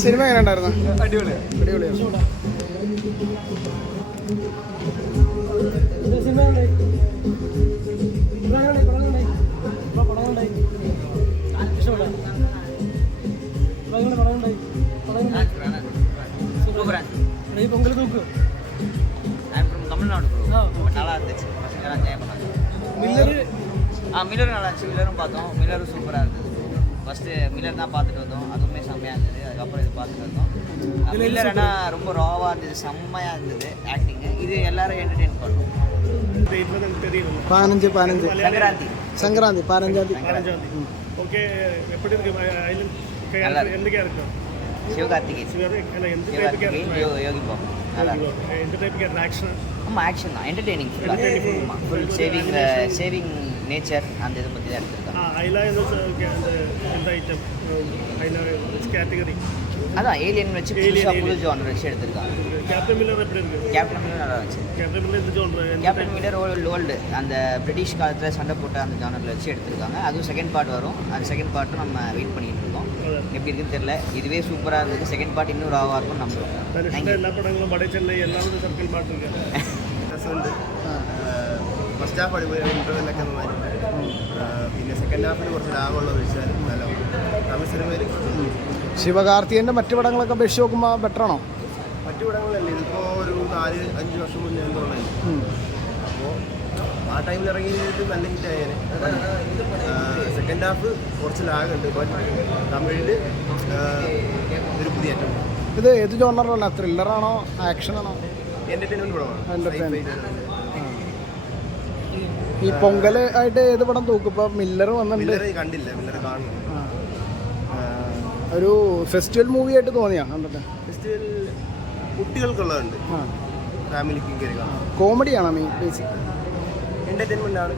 സിനിമ എങ്ങനെ ഉണ്ടായിരുന്നു? അടിപൊളിയാണ്. பொங்கல் தூக்கு தமிழ்நாடு நல்லா இருந்துச்சு. என்ஜாய் பண்ணாங்க. மில்லரும் நல்லா இருந்துச்சு. மில்லரும் பார்த்தோம். மில்லரும் சூப்பராக இருந்தது. ஃபஸ்ட்டு மில்லர் தான் பார்த்துட்டு வந்தோம். அதுவுமே செம்மையாக இருந்தது. அதுக்கப்புறம் இது பார்த்துட்டு வந்தோம். மில்லர் ஆனால் ரொம்ப ராவாக இருந்தது, செம்மையாக இருந்தது ஆக்டிங்கு. இது எல்லாரும் என்டர்டெயின் பண்ணும். 15 சங்கராந்தி 15 ஓகே. எப்படி இருக்கு எந்த கேரக்டர்? சிவகார்த்திகேயன், யோகி பாபு. நல்லா இருக்கு. எந்த டைப் கேரக்டர்? ஆக்ஷன்? ஆமாம், ஆக்ஷன் தான். என்டர்டெய்னிங் ஃபுல் சேவிங் நேச்சர் அந்த இதை பற்றி தான் எடுத்திருக்காங்க. அதில் எந்த ஐட்டம் கேட்டகரி? அதான் ஏலியன் வச்சு புது ஜானர் வச்சு எடுத்திருக்காங்க. கேப்டன் மில்லர் எப்படி இருக்கு? கேப்டன் மில்லர் நல்லா இருந்துச்சு. கேப்டன் மில்லர் இந்த ஜானர்? கேப்டன் மில்லர் ஓல்டு அந்த பிரிட்டிஷ் காலத்தில் சண்டை போட்ட அந்த ஜானரில் வச்சு எடுத்திருக்காங்க. அதுவும் செகண்ட் பார்ட் வரும். அந்த செகண்ட் பார்ட்டும் நம்ம வெயிட் பண்ணிட்டு இருக்கோம். எப்படி இருக்குன்னு தெரியல. இதுவே சூப்பராக இருந்தது. செகண்ட் பார்ட் இன்னும் ராவாக இருக்கும் நம்புறோம். எல்லா படங்களும் வட சென்னை எல்லாரும் സർക്കിൾ മാറ്റിருக்கு. ഫസ്റ്റ് ഹാഫ് അടിപൊളിയാണ്. ഇൻ്റർവെല്ലൊക്കെ നന്നായിട്ടുണ്ട്. പിന്നെ സെക്കൻഡ് ഹാഫിൽ കുറച്ച് ലാഭമുള്ളത് വെച്ചാൽ നല്ല തമിഴ് സിനിമയിൽ ശിവകാർത്തികേയൻ്റെ മറ്റു പടങ്ങളൊക്കെ അപേക്ഷിച്ച് നോക്കുമ്പോൾ ബെറ്ററാണോ? മറ്റു പടങ്ങളല്ലേ, ഇതിപ്പോൾ ഒരു 4-5 വർഷം മുന്നേ എന്തുകൊണ്ടായിരുന്നു. അപ്പോൾ ആ ടൈമിൽ ഇറങ്ങിയിട്ട് നല്ല ഹിറ്റായേനെ. സെക്കൻഡ് ഹാഫ് കുറച്ച് ലാഗുണ്ട്. ബട്ട് തമിഴിൽ ഒരു പുതിയ ഐറ്റം. ഇത് ഏത് ജോണറാണ്? ത്രില്ലറാണോ ആക്ഷനാണോ? എൻ്റർടൈൻമെൻറ്റ് പടമാണ്. ഈ പൊങ്കൽ ആയിട്ട് ഏത് പടം തൂക്കും? ഇപ്പോൾ മില്ലർ വന്നിട്ടുണ്ട്. മില്ലർ കണ്ടില്ല, മില്ലർ കാണണം. ഒരു ഫെസ്റ്റിവൽ മൂവി ആയിട്ട് തോന്നിയാ കണ്ടിട്ട്? ഫെസ്റ്റിവൽ കുട്ടികൾക്കുള്ളതുണ്ട്, ഫാമിലിക്കും കയറി കാണാം. കോമഡിയാണോ മെയിൻ ബേസിക്? എൻ്റർടൈൻമെൻ്റ് ആണ്.